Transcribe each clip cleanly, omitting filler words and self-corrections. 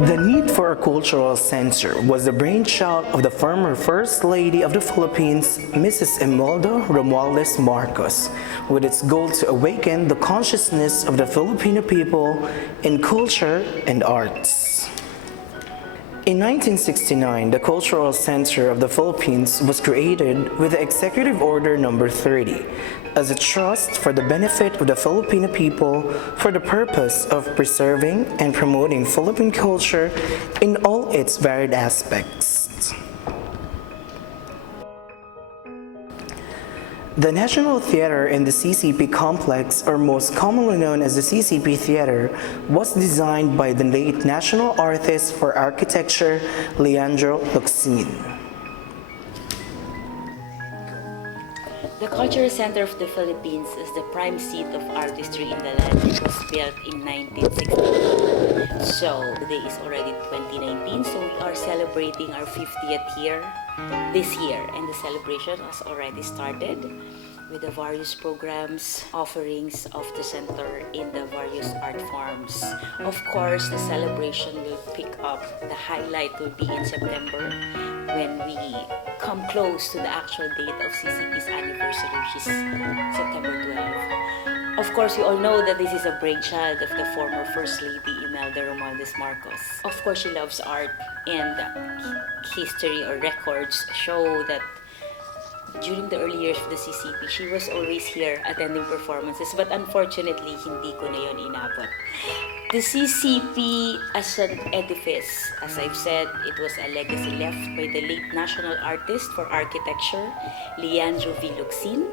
The need for a cultural center was the brainchild of the former First Lady of the Philippines, Mrs. Imelda Romualdez Marcos, with its goal to awaken the consciousness of the Filipino people in culture and arts. In 1969, the Cultural Center of the Philippines was created with the Executive Order No. 30 as a trust for the benefit of the Filipino people for the purpose of preserving and promoting Philippine culture in all its varied aspects. The National Theater in the CCP complex, or most commonly known as the CCP Theater, was designed by the late national artist for architecture, Leandro Locsin. The Cultural Center of the Philippines is the prime seat of artistry in the land. It was built in 1960. So today is already 2019, so we are celebrating our 50th year this year, and the celebration has already started with the various programs, offerings of the center in the various art forms. Of course, the celebration will pick up. The highlight will be in September when we come close to the actual date of CCP's anniversary, which is September 12. Of course, you all know that this is a brainchild of the former First Lady Imelda Romualdez Marcos. Of course, she loves art, and history or records show that during the early years of the CCP, she was always here attending performances, but unfortunately, hindi ko na yun inabot. The CCP as an edifice, as I've said, it was a legacy left by the late national artist for architecture, Leandro V. Locsin,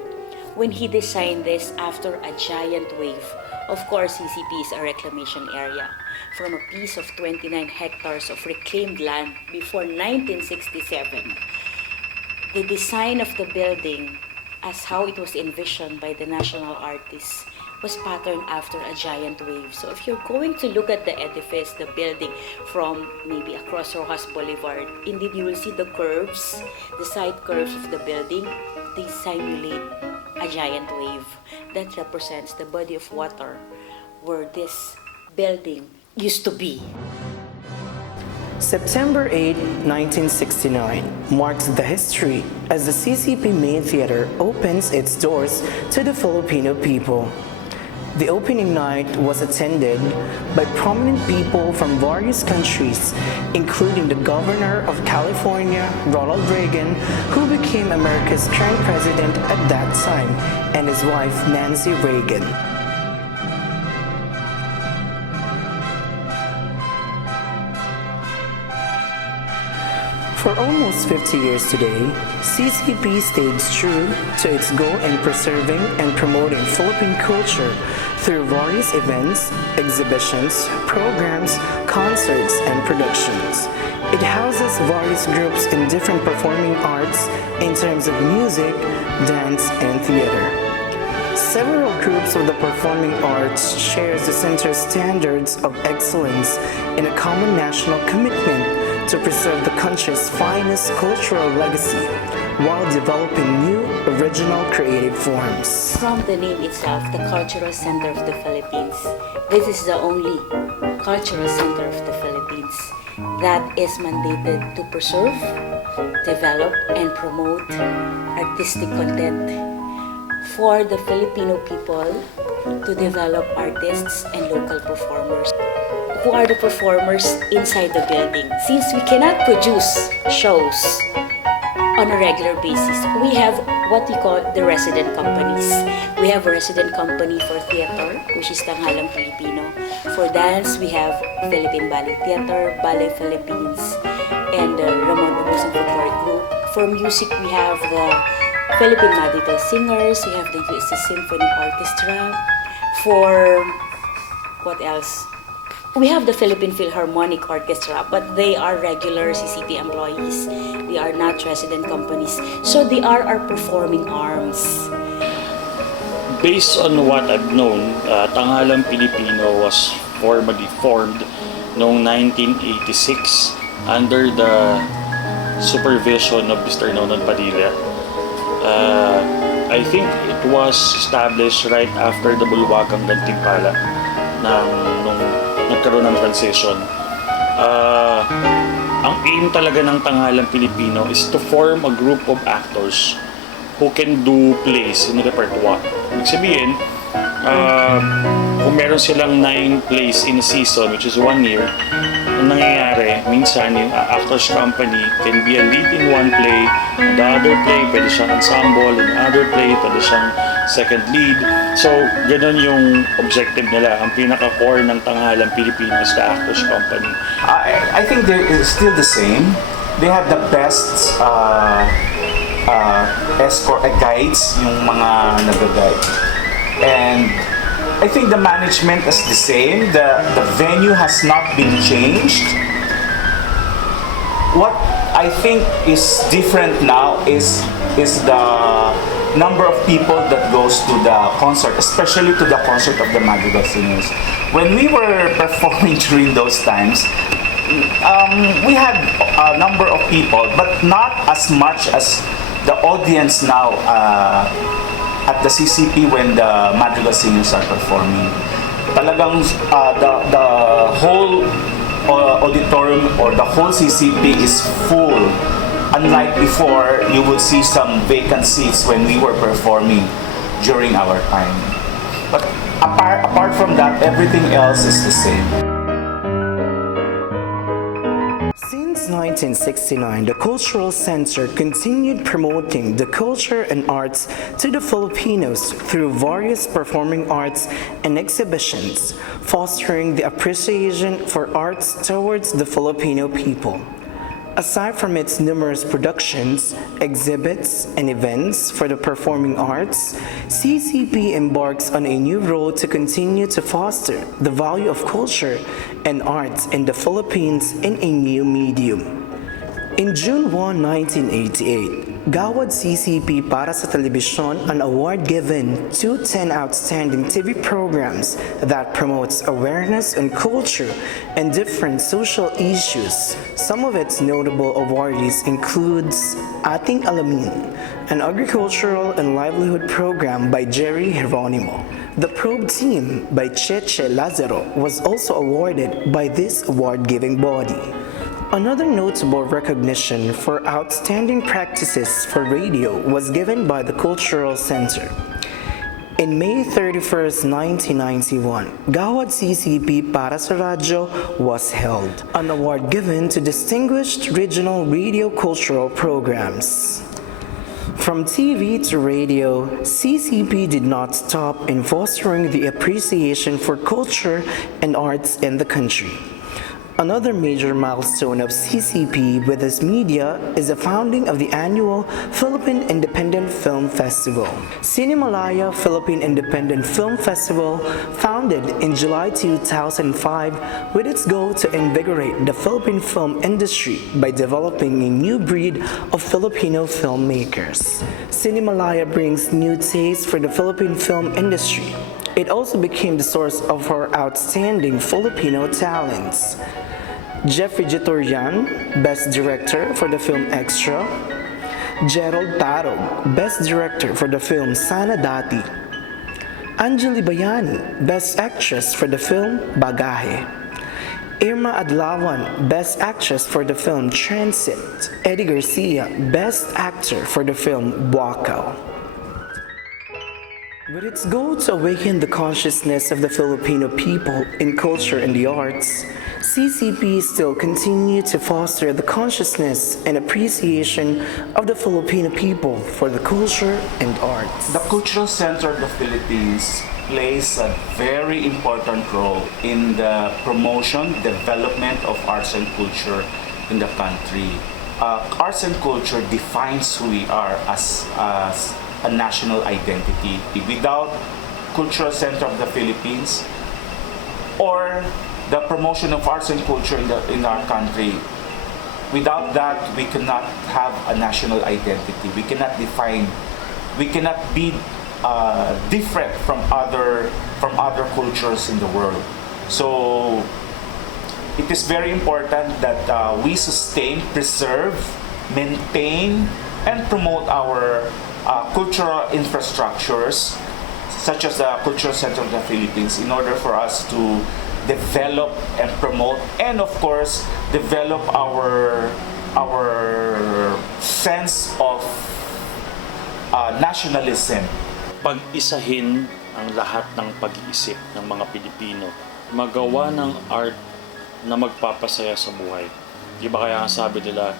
when he designed this after a giant wave. Of course, CCP is a reclamation area from a piece of 29 hectares of reclaimed land before 1967. The design of the building, as how it was envisioned by the national artist, was patterned after a giant wave. So if you're going to look at the edifice, the building, from maybe across Rojas Boulevard, indeed you will see the curves, the side curves of the building. They simulate a giant wave that represents the body of water where this building used to be. September 8, 1969 marks the history as the CCP Main Theater opens its doors to the Filipino people. The opening night was attended by prominent people from various countries, including the Governor of California, Ronald Reagan, who became America's current president at that time, and his wife, Nancy Reagan. For almost 50 years today, CCP stays true to its goal in preserving and promoting Philippine culture through various events, exhibitions, programs, concerts, and productions. It houses various groups in different performing arts in terms of music, dance, and theater. Several groups of the performing arts shares the center's standards of excellence in a common national commitment to preserve the country's finest cultural legacy while developing new, original creative forms. From the name itself, the Cultural Center of the Philippines, this is the only cultural center of the Philippines that is mandated to preserve, develop, and promote artistic content for the Filipino people, to develop artists and local performers. Who are the performers inside the building? Since we cannot produce shows on a regular basis, we have what we call the resident companies. We have a resident company for theater, which is Tanghalang Pilipino. For dance, we have Philippine Ballet Theater, Ballet Philippines, and the Ramon Ubusan Folkloric Group. For music, we have the Philippine Madrigal Singers, we have the USC Symphony Orchestra. For what else? We have the Philippine Philharmonic Orchestra, but they are regular CCP employees. They are not resident companies. So they are our performing arms. Based on what I've known, Tanghalang Pilipino was formally formed noong 1986 under the supervision of Mr. Nonon Padilla. I think it was established right after the Bulwagang Gantimpala nung nagkaroon ng transition. ang aim talaga ng Tanghalang Pilipino is to form a group of actors who can do plays in repertoire. Ibig sabihin, kung meron silang 9 plays in a season, which is 1 year, ang nangyayari, minsan yung actors company can be a lead in one play, in the other play, pwede siyang ensemble, in the other play, pwede siyang second lead. So, ganun yung objective nila. Ang pinaka-core ng Tanghalang Pilipino is the actors company. I think there is still the same. They have the best escort guides, yung mga nag-guide. And I think the management is the same. The venue has not been changed. What I think is different now is the number of people that goes to the concert, especially to the concert of the Madrigal singers. When we were performing during those times, we had a number of people, but not as much as the audience now at the CCP when the Madrigal singers are performing. Talagang the whole auditorium or the whole CCP is full. Unlike before, you would see some vacant seats when we were performing during our time. But apart from that, everything else is the same. Since 1969, the Cultural Center continued promoting the culture and arts to the Filipinos through various performing arts and exhibitions, fostering the appreciation for arts towards the Filipino people. Aside from its numerous productions, exhibits, and events for the performing arts, CCP embarks on a new role to continue to foster the value of culture and arts in the Philippines in a new medium. In June 1, 1988, Gawad CCP para sa telebisyon an award given to 10 outstanding TV programs that promotes awareness on culture and different social issues. Some of its notable awardees includes Ating Alamin, an agricultural and livelihood program by Jerry Geronimo. The Probe Team by Cheche Lazaro was also awarded by this award-giving body. Another notable recognition for outstanding practices for radio was given by the Cultural Center. In May 31, 1991, Gawad CCP para sa radyo was held, an award given to distinguished regional radio cultural programs. From TV to radio, CCP did not stop in fostering the appreciation for culture and arts in the country. Another major milestone of CCP with its media is the founding of the annual Philippine Independent Film Festival. Cinemalaya Philippine Independent Film Festival, founded in July 2005 with its goal to invigorate the Philippine film industry by developing a new breed of Filipino filmmakers. Cinemalaya brings new tastes for the Philippine film industry. It also became the source of our outstanding Filipino talents. Jeffrey Jitorian, Best Director for the film Extra. Gerald Tarog, Best Director for the film Sana Dati. Anjali Bayani, Best Actress for the film Bagahe. Irma Adlawan, Best Actress for the film Transit. Eddie Garcia, Best Actor for the film Buakaw. With its goal to awaken the consciousness of the Filipino people in culture and the arts, CCP still continue to foster the consciousness and appreciation of the Filipino people for the culture and arts. The Cultural Center of the Philippines plays a very important role in the promotion, development of arts and culture in the country. Arts and culture defines who we are as a national identity. Without Cultural Center of the Philippines or the promotion of arts and culture in our country, without that we cannot have a national identity. We cannot define, we cannot be different from other cultures in the world. So it is very important that we sustain, preserve, maintain, and promote our cultural infrastructures, such as the Cultural Center of the Philippines, in order for us to develop and promote, and of course, develop our sense of nationalism. Pag-isahin ang lahat ng pag-iisip ng mga Pilipino. Magawa ng art na magpapasaya sa buhay. Di ba kaya ang sabi nila,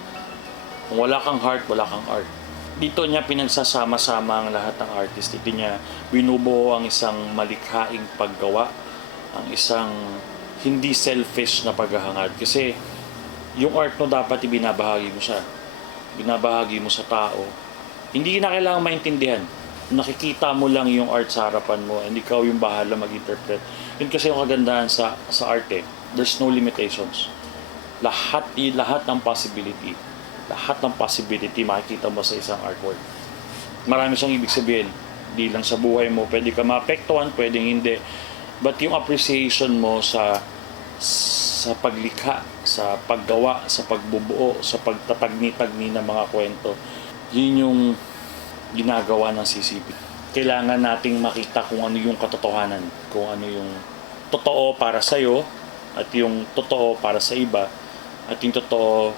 kung wala kang heart, wala kang art. Dito niya pinagsasama-sama ang lahat ng artist. Dito niya binubuo ang isang malikhaing paggawa, ang isang hindi selfish na paghahangad. Kasi yung art mo dapat ibinabahagi mo siya. Binabahagi mo sa tao. Hindi na kailangan maintindihan. Nakikita mo lang yung art sa harapan mo and ikaw yung bahala mag-interpret. Yun kasi yung kagandahan sa arte. There's no limitations. Lahat ng possibility. Lahat ng possibility makikita mo sa isang artwork. Marami siyang ibig sabihin. Di lang sa buhay mo. Pwede ka maapektuhan, pwedeng hindi. But yung appreciation mo sa paglikha, sa paggawa, sa pagbubuo, sa pagtatagni-tagni ng mga kwento, yun yung ginagawa ng CCP. Kailangan nating makita kung ano yung katotohanan, kung ano yung totoo para sa'yo, at yung totoo para sa iba, at yung totoo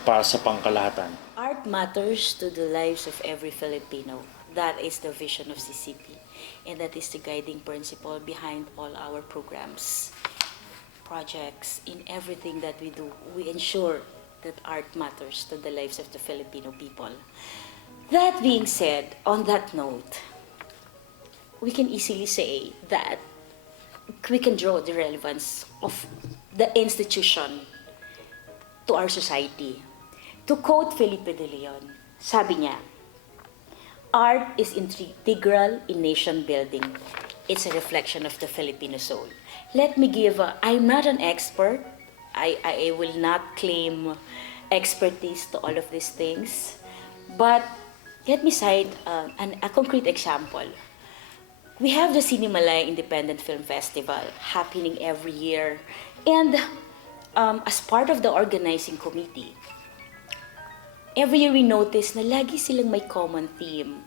para sa pangkalahatan. Art matters to the lives of every Filipino. That is the vision of CCP. And that is the guiding principle behind all our programs, projects, in everything that we do. We ensure that art matters to the lives of the Filipino people. That being said, on that note, we can easily say that we can draw the relevance of the institution to our society. To quote Felipe de Leon, sabi niya, art is integral in nation building. It's a reflection of the Filipino soul. Let me give, I'm not an expert. I will not claim expertise to all of these things. But let me cite a concrete example. We have the Sinimalay Independent Film Festival happening every year. And as part of the organizing committee, every year we notice na lagi silang may common theme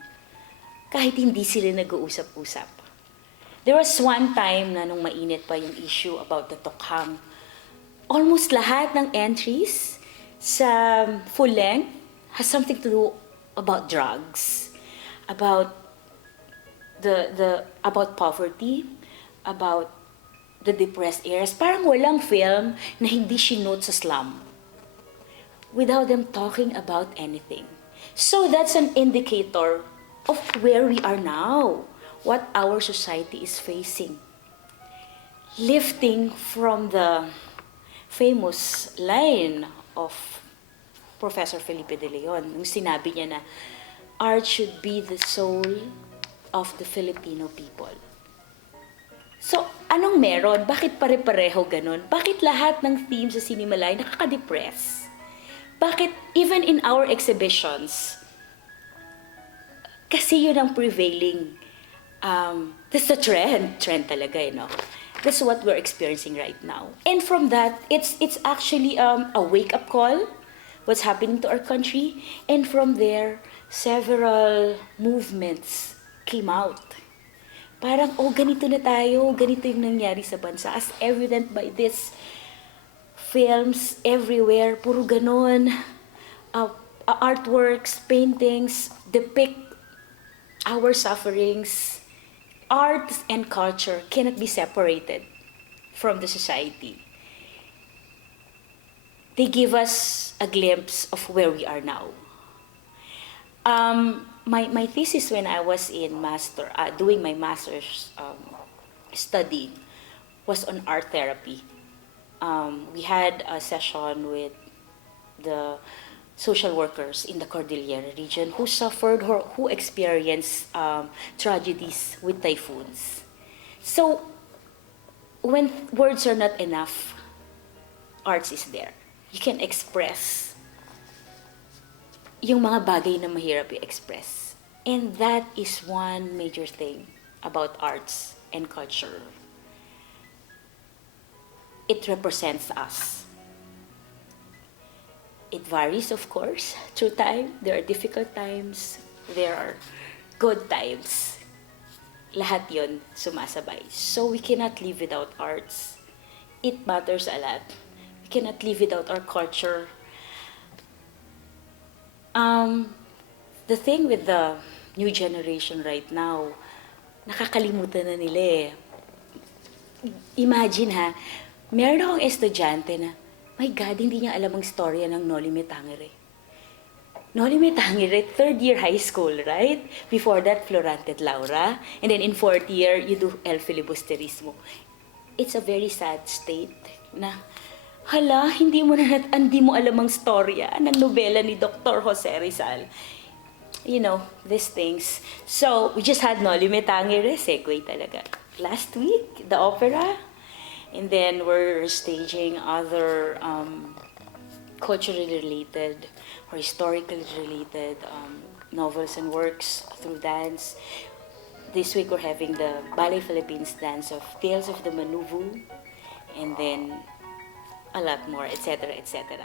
kahit hindi sila nag-uusap-usap. There was one time na nung mainit pa yung issue about the Tokhang, almost lahat ng entries sa full length has something to do about drugs, about about poverty, about the depressed areas. Parang walang film na hindi shinote sa slum without them talking about anything. So that's an indicator of where we are now, what our society is facing. Lifting from the famous line of Professor Felipe de Leon, nung sinabi niya na art should be the soul of the Filipino people. So, anong meron? Bakit pare-pareho ganun? Bakit lahat ng themes sa Sinimalay nakaka-depress? Bakit even in our exhibitions, kasi yun ang prevailing, that's the trend talaga, you know. That's what we're experiencing right now. And from that, it's actually a wake-up call, what's happening to our country. And from there, several movements came out. Parang, ganito na tayo, ganito yung nangyari sa bansa. As evident by this, films everywhere, puro ganon. Artworks, paintings, depict our sufferings. Art and culture cannot be separated from the society. They give us a glimpse of where we are now. My thesis when I was doing my master's study was on art therapy. We had a session with the social workers in the Cordillera region who suffered or who experienced tragedies with typhoons. So, when words are not enough, arts is there. You can express yung mga bagay na mahirap i-express. And that is one major thing about arts and culture. It represents us. It varies, of course, through time. There are difficult times. There are good times. Lahat yon sumasabay. So we cannot live without arts. it matters a lot. We cannot live without our culture. The thing with the new generation right now, nakakalimutan na nila eh. Imagine ha, meron akong estudyante na, my God, hindi niya alam ang storya ng Noli Me Tangere. Noli Me Tangere, third year high school, right? Before that, Florante at Laura. And then in fourth year, you do El Filibusterismo. It's a very sad state na, hala, hindi mo alam ang storya ng nobela ni Dr. Jose Rizal. You know, these things. So, we just had Noli Me Tangere, segue talaga. Last week, the opera. And then we're staging other culturally related or historically related novels and works through dance. This week we're having the Ballet Philippines dance of Tales of the Manuvu, and then a lot more, etc., etc.